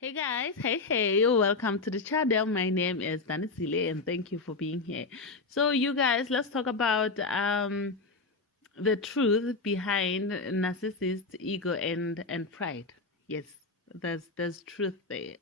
Hey guys, hey, welcome to the channel. My name is Danisile and thank you for being here. So you guys, let's talk about the truth behind narcissist ego and pride. Yes, there's truth there.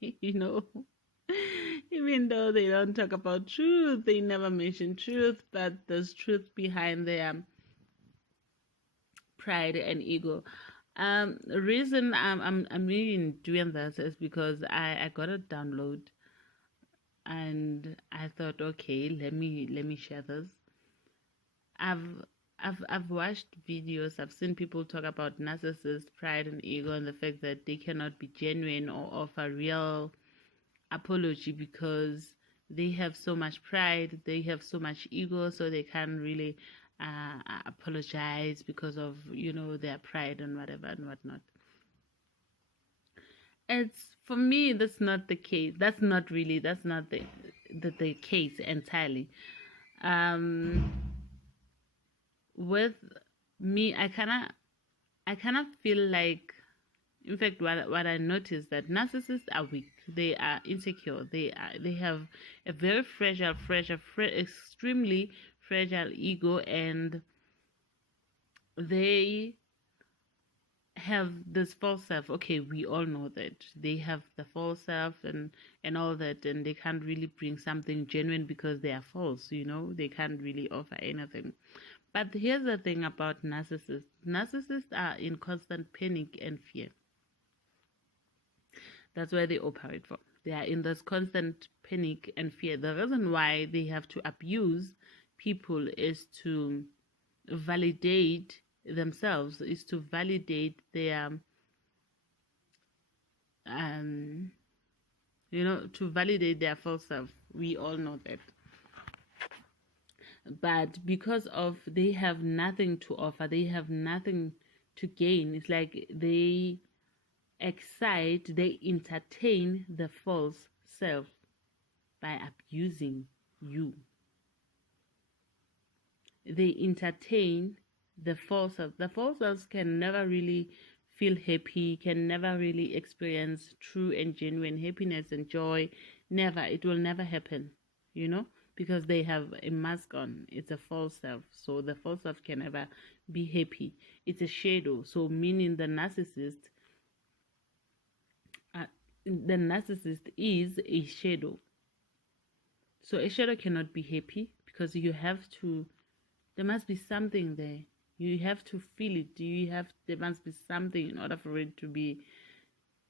you know, even though they don't talk about truth, they never mention truth, but there's truth behind their pride and ego. The reason I'm really doing this is because I got a download and I thought, okay, let me share this. I've I've watched videos, I've seen people talk about narcissist pride and ego and the fact that they cannot be genuine or offer real apology because they have so much pride, they have so much ego, so they can't really apologize because of their pride and whatever and whatnot. It's for me, that's not the case. That's not the case entirely. With me, I kind of feel like, in fact, what I noticed that narcissists are weak. They are insecure. They have a very extremely fragile ego, and they have this false self. Okay, we all know that they have the false self and all that, and they can't really bring something genuine because they are false. They can't really offer anything. But here's the thing about narcissists. Narcissists are in constant panic and fear. That's where they operate from. They are in this constant panic and fear. The reason why they have to abuse people is to validate themselves, is to validate their to validate their false self. We all know that. But because of they have nothing to offer, they have nothing to gain. It's like they excite, they entertain the false self by abusing you. They entertain the false self. The false self can never really feel happy, can never really experience true and genuine happiness and joy. Never. It will never happen, because they have a mask on. It's a false self. So the false self can never be happy. It's a shadow. So meaning the narcissist is a shadow. So a shadow cannot be happy because there must be something there. You have to feel it. There must be something in order for it to be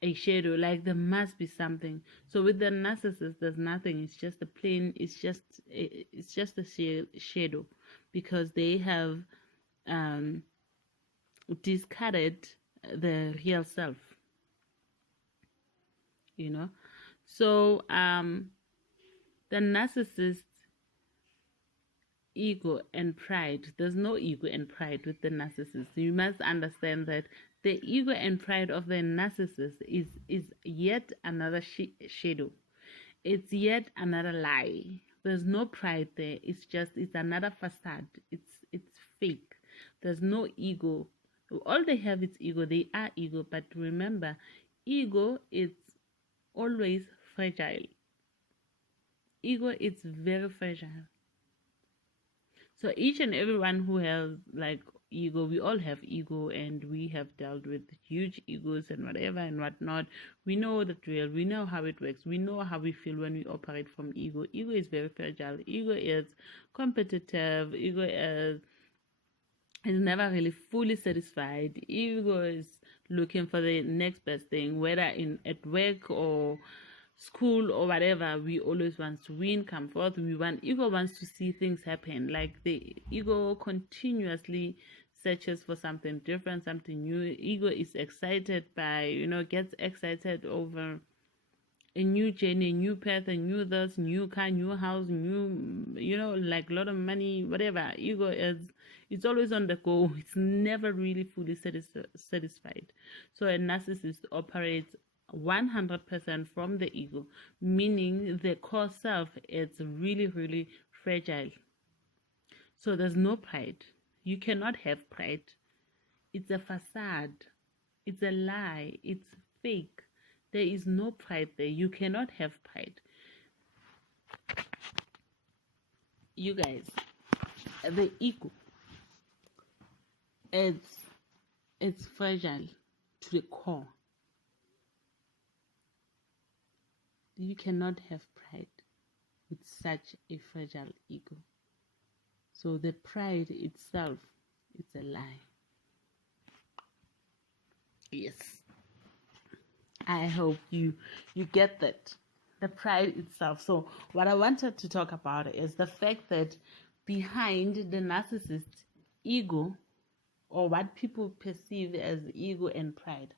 a shadow. Like there must be something. So with the narcissist, there's nothing. It's just it's just a shadow, because they have discarded the real self. So the narcissist ego and pride, there's no ego and pride with the narcissist. You must understand that the ego and pride of the narcissist is yet another shadow. It's yet another lie. There's no pride there. It's another facade. It's fake. There's no ego. All they have is ego. They are ego, but remember, ego is always fragile. Ego is very fragile. So each and everyone who has ego, we all have ego, and we have dealt with huge egos and whatever and whatnot. We know the drill. We know how it works. We know how we feel when we operate from ego. Ego is very fragile. Ego is competitive. Ego is never really fully satisfied. Ego is looking for the next best thing, whether at work or school or whatever. We always want to win, come forth. Ego wants to see things happen. Like the ego continuously searches for something different, something new. Ego is excited gets excited over a new journey, a new path, a new this, new car, new house, new, a lot of money, whatever. Ego it's always on the go. It's never really fully satisfied. So a narcissist operates 100% from the ego, meaning the core self is really, really fragile. So there's no pride. You cannot have pride. It's a facade. It's a lie. It's fake. There is no pride there. You cannot have pride. You guys, the ego, it's fragile to the core. You cannot have pride with such a fragile ego. So the pride itself is a lie. Yes. I hope you get that. The pride itself. So what I wanted to talk about is the fact that behind the narcissist ego, or what people perceive as ego and pride,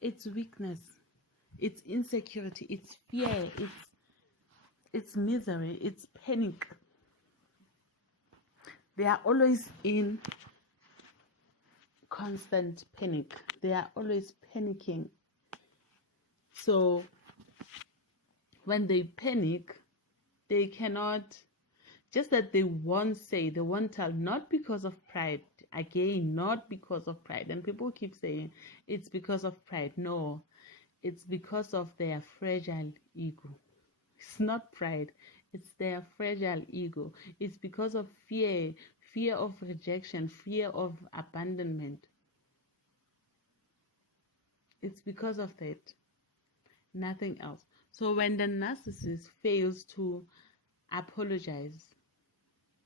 it's weakness, it's insecurity, it's fear, it's misery, it's panic. They are always in constant panic. They are always panicking. So when they panic, they cannot, just that they won't say, they won't tell, not because of pride. Again, not because of pride. And people keep saying it's because of pride. No, it's because of their fragile ego. It's not pride. It's their fragile ego. It's because of fear of rejection, fear of abandonment. It's because of that. Nothing else. So when the narcissist fails to apologize,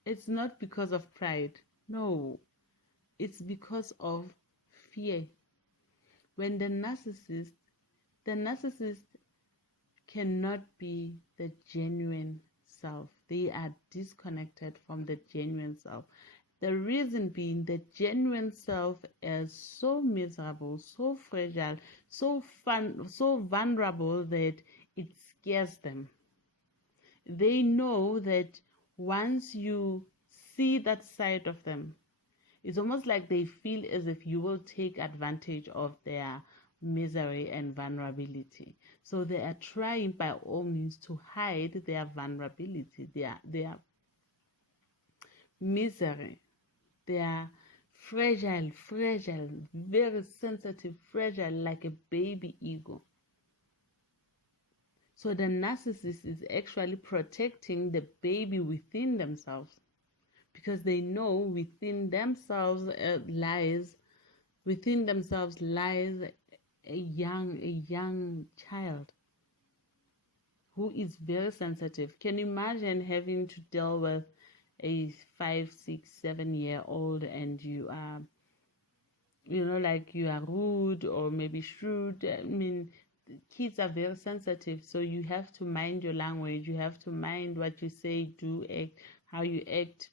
it's not because of pride. No, it's because of fear. When the narcissist cannot be the genuine self. They are disconnected from the genuine self. The reason being, the genuine self is so miserable, so fragile, so vulnerable that it scares them. They know that once you see that side of them, it's almost like they feel as if you will take advantage of their misery and vulnerability. So they are trying by all means to hide their vulnerability, their misery. They are fragile, very sensitive, fragile, like a baby ego. So the narcissist is actually protecting the baby within themselves, because they know within themselves lies a young child who is very sensitive. Can you imagine having to deal with a 5, 6, 7-year-old, and you are, like you are rude or maybe shrewd? I mean, kids are very sensitive, so you have to mind your language. You have to mind what you say, do, act, how you act,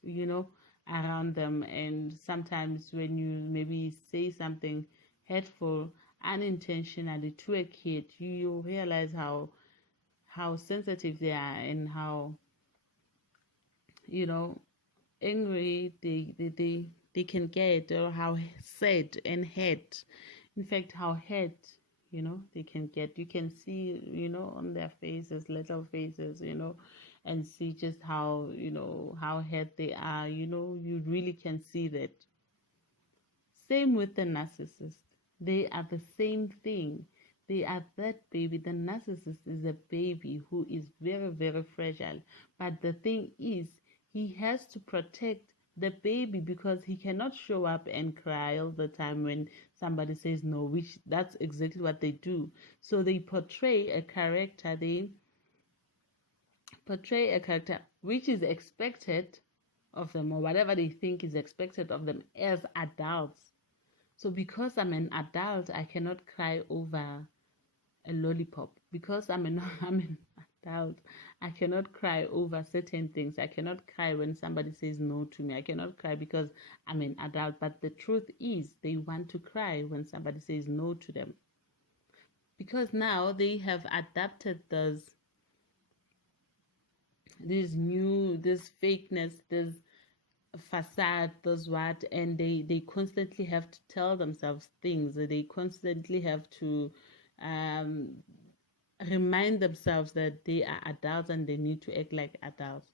around them. And sometimes when you maybe say something hurtful unintentionally to a kid, you realize how sensitive they are, and how angry they can get, or how sad and hurt, in fact how hurt they can get. You can see on their faces, little faces, and see just how how hurt they are. You really can see that. Same with the narcissist. They are the same thing. They are that baby. The narcissist is a baby who is very, very fragile. But the thing is, he has to protect the baby, because he cannot show up and cry all the time when somebody says no, which that's exactly what they do. So they portray a character. Which is expected of them, or whatever they think is expected of them as adults. So because I'm an adult, I cannot cry over a lollipop. Because I'm an adult, I cannot cry over certain things. I cannot cry when somebody says no to me. I cannot cry because I'm an adult. But the truth is, they want to cry when somebody says no to them, because now they have adapted this fakeness, this facade, this what, and they constantly have to tell themselves things. They constantly have to remind themselves that they are adults and they need to act like adults.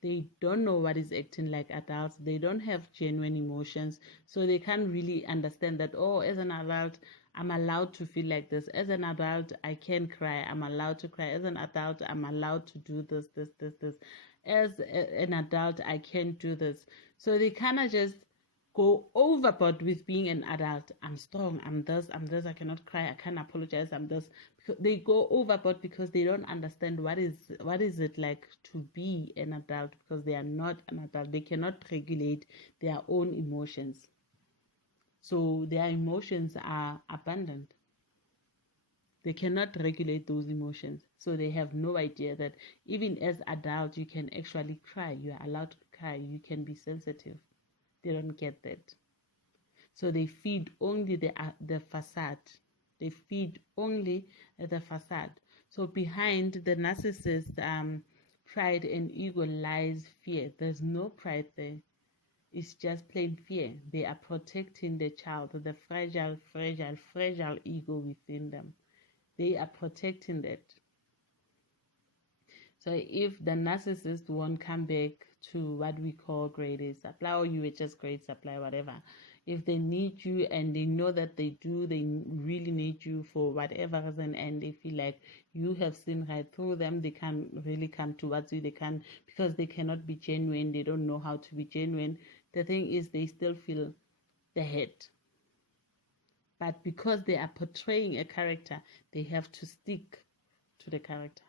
They don't know what is acting like adults. They don't have genuine emotions, so they can't really understand that, as an adult, I'm allowed to feel like this. As an adult, I can cry. I'm allowed to cry. As an adult, I'm allowed to do this. As an adult, I can't do this. So they kind of just go overboard with being an adult. I'm strong. I'm this. I cannot cry. I can't apologize. I'm this. They go overboard because they don't understand what is it like to be an adult, because they are not an adult. They cannot regulate their own emotions. So their emotions are abundant. They cannot regulate those emotions. So they have no idea that even as adults, you can actually cry. You are allowed to cry. You can be sensitive. They don't get that. So they feed only the facade. They feed only the facade. So behind the narcissist pride and ego lies fear. There's no pride there. It's just plain fear. They are protecting the child, the fragile ego within them. They are protecting that. So if the narcissist won't come back to what we call grade A supply, or UHS grade supply, whatever, if they need you and they know that they really need you for whatever reason, and they feel like you have seen right through them, they can't really come towards you. They can't, because they cannot be genuine. They don't know how to be genuine. The thing is, they still feel the hate. But because they are portraying a character, they have to stick to the character.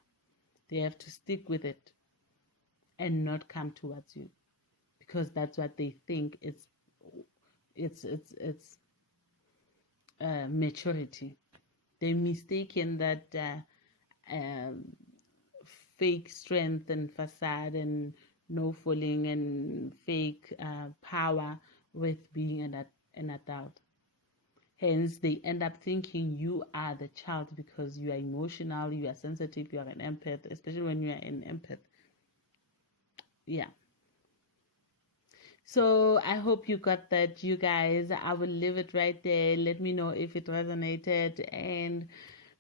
They have to stick with it and not come towards you, because that's what they think it's maturity. They're mistaken that fake strength and facade and no fooling and fake power with being an adult. Hence, they end up thinking you are the child because you are emotional, you are sensitive, you are an empath, especially when you are an empath. Yeah. So I hope you got that, you guys. I will leave it right there. Let me know if it resonated, and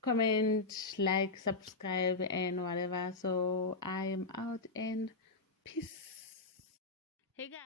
comment, like, subscribe, and whatever. So I am out, and peace. Hey guys.